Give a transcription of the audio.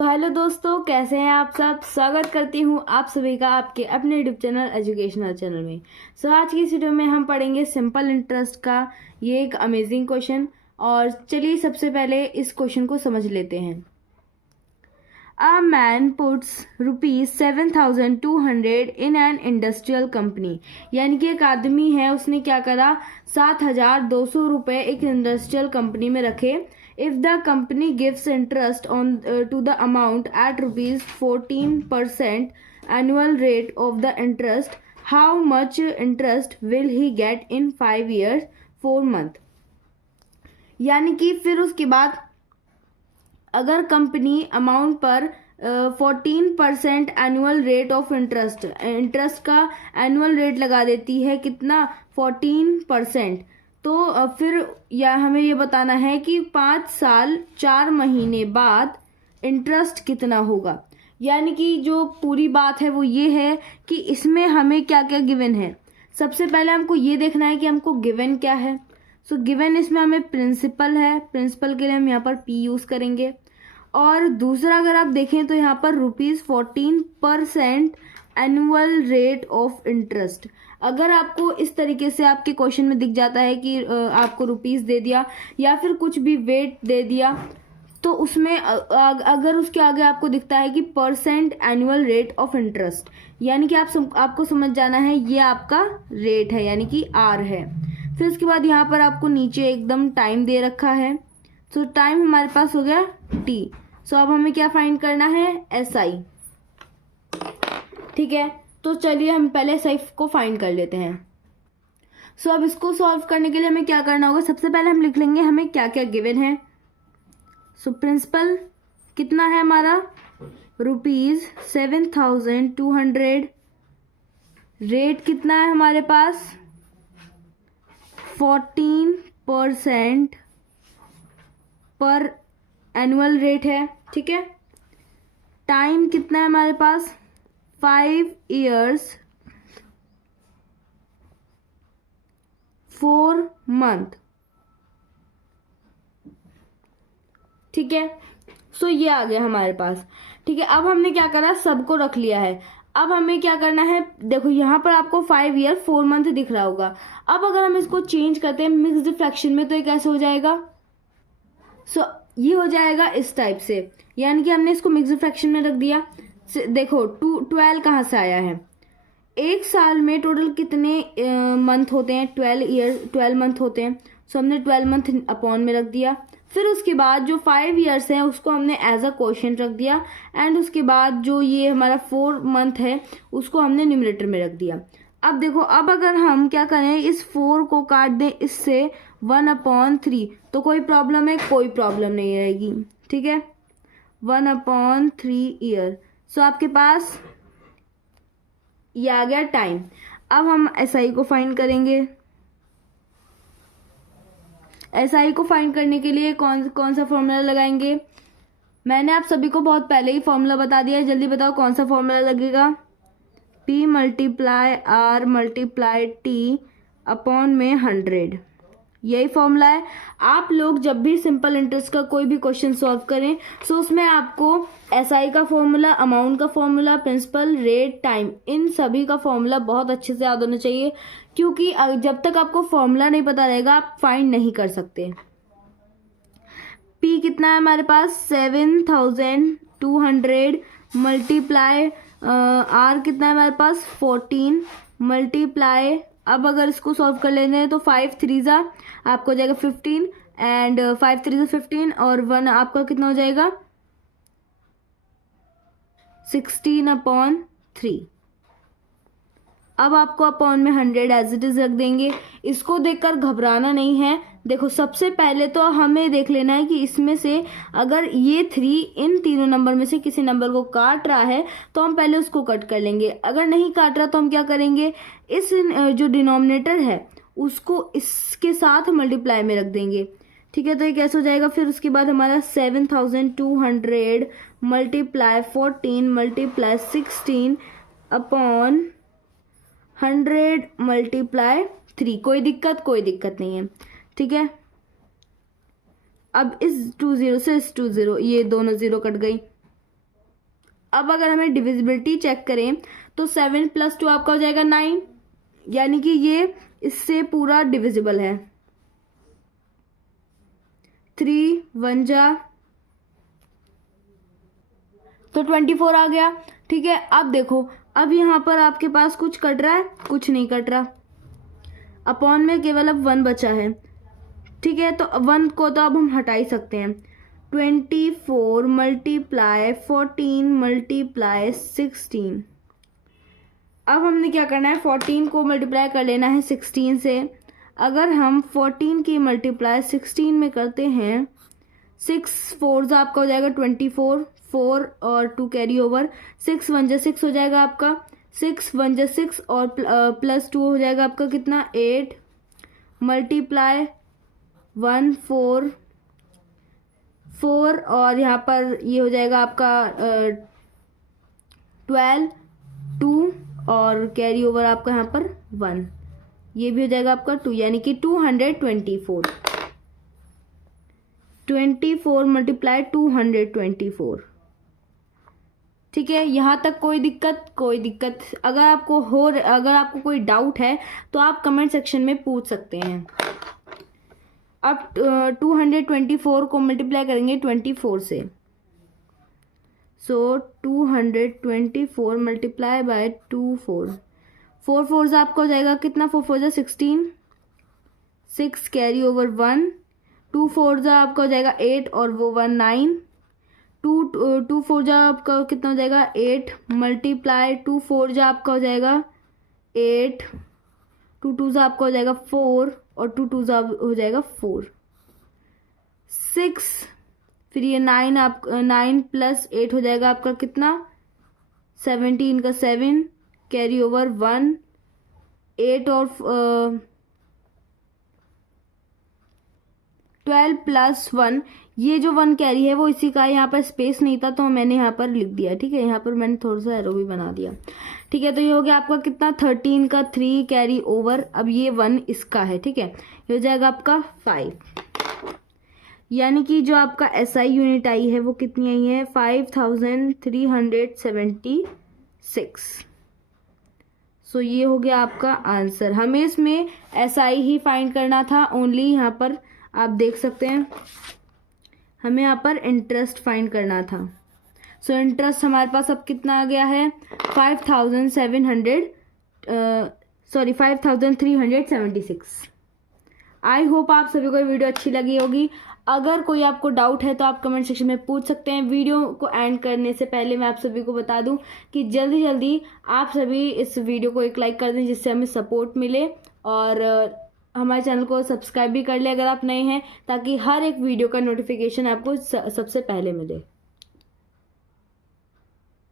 तो हेलो दोस्तों, कैसे हैं आप सब। स्वागत करती हूं आप सभी का आपके अपने यूट्यूब चैनल एजुकेशनल चैनल में। आज की इस वीडियो में हम पढ़ेंगे सिंपल इंटरेस्ट का ये एक अमेजिंग क्वेश्चन। और चलिए सबसे पहले इस क्वेश्चन को समझ लेते हैं। A man puts ₹7,200 in an industrial company। यानी कि एक आदमी है, उसने क्या करा, 7,200 रुपये एक इंडस्ट्रियल कंपनी में रखे। If the company gives interest on to the amount at ₹14% annual rate of the interest, how much interest will he get in 5 years 4 month। यानी कि फिर उसके बाद अगर कंपनी अमाउंट पर 14% एनुअल रेट ऑफ इंटरेस्ट का एनुअल रेट लगा देती है, कितना, 14%। तो फिर हमें ये बताना है कि 5 साल 4 महीने बाद इंटरेस्ट कितना होगा। यानी कि जो पूरी बात है वो ये है कि इसमें हमें क्या क्या गिवन है। सबसे पहले हमको ये देखना है कि हमको गिवन क्या है। गिवन इसमें हमें प्रिंसिपल है, प्रिंसिपल के लिए हम यहाँ पर P यूज करेंगे। और दूसरा अगर आप देखें तो यहाँ पर ₹14% एनुअल रेट ऑफ इंटरेस्ट। अगर आपको इस तरीके से आपके क्वेश्चन में दिख जाता है कि आपको रुपीस दे दिया या फिर कुछ भी वेट दे दिया, तो उसमें अगर उसके आगे आपको दिखता है कि percent annual rate of interest, यानी कि आपको समझ जाना है ये आपका रेट है, यानी कि R है। फिर उसके बाद यहाँ पर आपको नीचे एकदम टाइम दे रखा है। टाइम हमारे पास हो गया T। अब हमें क्या फाइंड करना है, SI। ठीक है, तो चलिए हम पहले SI को फाइंड कर लेते हैं। अब इसको सॉल्व करने के लिए हमें क्या करना होगा, सबसे पहले हम लिख लेंगे हमें क्या क्या गिवन है। प्रिंसिपल कितना है हमारा, ₹7,200। रेट कितना है हमारे पास, 14% पर एनुअल रेट है। ठीक है, टाइम कितना है हमारे पास, 5 years 4 month। ठीक है, ये आ गया हमारे पास। ठीक है, अब हमने क्या करा, सबको रख लिया है। अब हमें क्या करना है, देखो यहाँ पर आपको 5 year 4 month दिख रहा होगा। अब अगर हम इसको चेंज करते हैं मिक्स्ड फ्रैक्शन में, तो ये कैसे हो जाएगा, ये हो जाएगा इस टाइप से। यानी कि हमने इसको मिक्स्ड फ्रैक्शन में रख दिया। देखो 12 से आया है। एक साल में टोटल कितने मंथ होते हैं, 12 मंथ होते हैं। हमने 12 मंथ अपॉन में रख दिया। फिर उसके बाद जो 5 years हैं उसको हमने एज अ क्वोशिएंट रख दिया। एंड उसके बाद जो ये हमारा 4 मंथ है उसको हमने न्यूमरेटर में रख दिया। अब देखो, अब अगर हम क्या करें, इस 4 को काट दें इससे 1/3, तो कोई प्रॉब्लम है, कोई प्रॉब्लम नहीं रहेगी। ठीक है, 1/3 ईयर। आपके पास ये आ गया टाइम। अब हम SI को फाइंड करेंगे। SI को फाइंड करने के लिए कौन सा फॉर्मूला लगाएंगे। मैंने आप सभी को बहुत पहले ही फॉर्मूला बता दिया है, जल्दी बताओ कौन सा फॉर्मूला लगेगा। P × R × T अपॉन में 100, यही फॉर्मूला है। आप लोग जब भी सिंपल इंटरेस्ट का कोई भी क्वेश्चन सॉल्व करें उसमें आपको SI का फॉर्मूला, अमाउंट का फॉर्मूला, प्रिंसिपल, रेट, टाइम, इन सभी का फॉर्मूला बहुत अच्छे से याद होना चाहिए, क्योंकि जब तक आपको फॉर्मूला नहीं पता रहेगा आप फाइंड नहीं कर सकते। P कितना है हमारे पास, 7,200 मल्टीप्लाई R कितना है हमारे पास, 14 मल्टीप्लाई, अब अगर इसको सॉल्व कर लेते हैं तो 5 3 आपको हो जाएगा 15 एंड 5 3 15 और 1 आपका कितना हो जाएगा, 16/3। अब आपको अपॉन में 100 एज इट इज रख देंगे। इसको देखकर घबराना नहीं है। देखो सबसे पहले तो हमें देख लेना है कि इसमें से अगर ये 3 इन तीनों नंबर में से किसी नंबर को काट रहा है तो हम पहले उसको कट कर लेंगे। अगर नहीं काट रहा तो हम क्या करेंगे, इस जो डिनोमिनेटर है उसको इसके साथ मल्टीप्लाई में रख देंगे। ठीक है, तो ये कैसे हो जाएगा, फिर उसके बाद हमारा 7,200 मल्टीप्लाई 14 मल्टीप्लाई 16 अपॉन 100 मल्टीप्लाई 3। कोई दिक्कत नहीं है। ठीक है, अब इस 2 0 से इस 2 0, ये दोनों 0 कट गई। अब अगर हमें डिविजिबिलिटी चेक करें तो 7 + 2 आपका हो जाएगा 9, यानी कि ये इससे पूरा डिविजिबल है। 3 1 जा तो 24 आ गया। ठीक है, अब देखो, अब यहाँ पर आपके पास कुछ कट रहा है? कुछ नहीं कट रहा। अपॉन में केवल अब 1 बचा है। ठीक है, तो 1 को तो अब हम हटा ही सकते हैं। 24 × 14 × 16। अब हमने क्या करना है, 14 को मल्टीप्लाई कर लेना है 16 से। अगर हम 14 की मल्टीप्लाई 16 में करते हैं, 6 4 आपका हो जाएगा 24, 4 और 2 कैरी ओवर, 6 1 जा 6 हो जाएगा आपका, 6 1 जा 6 और +2 हो जाएगा आपका कितना, 8 मल्टीप्लाई 1 4 4 और यहाँ पर ये हो जाएगा आपका 12 2 और कैरी ओवर आपका यहाँ पर 1, ये भी हो जाएगा आपका 2, यानी कि 224। 24 मल्टीप्लाई 224। ठीक है, यहाँ तक कोई दिक्कत? कोई दिक्कत। अगर आपको कोई डाउट है तो आप कमेंट सेक्शन में पूछ सकते हैं। अब 224 को मल्टीप्लाई करेंगे 24 से, सो 224 मल्टीप्लाई बाय 24, 4 4 आपका हो जाएगा कितना, 4 4 जा 16, 6 कैरी ओवर 1, 2 4 जा आपका हो जाएगा 8 और वो 1 9, 2 4 जा आपका कितना हो जाएगा 8 मल्टीप्लाई 2 4 जा आपका हो जाएगा 8, 2 2 जा आपका हो जाएगा 4 और 2 2 जा हो जाएगा 4, 6 फिर ये 9 + 8 हो जाएगा आपका कितना, 17 का 7 कैरी ओवर 1, 8 और 12 + 1, ये जो 1 कैरी है वो इसी का, यहाँ पर स्पेस नहीं था तो मैंने यहाँ पर लिख दिया। ठीक है, यहाँ पर मैंने थोड़ा सा एरो भी बना दिया। ठीक है, तो ये हो गया आपका कितना, 13 का 3 कैरी ओवर, अब ये 1 इसका है। ठीक है, ये हो जाएगा आपका 5, यानी कि जो आपका SI यूनिट आई है वो कितनी आई है, 5376। सो ये हो गया आपका आंसर। हमें इसमें SI ही फाइंड करना था ओनली। यहाँ पर आप देख सकते हैं हमें यहाँ पर इंटरेस्ट फाइंड करना था। सो इंटरेस्ट हमारे पास अब कितना आ गया है, 5376। आई होप आप सभी को वीडियो अच्छी लगी होगी। अगर कोई आपको डाउट है तो आप कमेंट सेक्शन में पूछ सकते हैं। वीडियो को एंड करने से पहले मैं आप सभी को बता दूं कि जल्दी आप सभी इस वीडियो को एक लाइक कर दें जिससे हमें सपोर्ट मिले, और हमारे चैनल को सब्सक्राइब भी कर ले अगर आप नए हैं, ताकि हर एक वीडियो का नोटिफिकेशन आपको सबसे पहले मिले।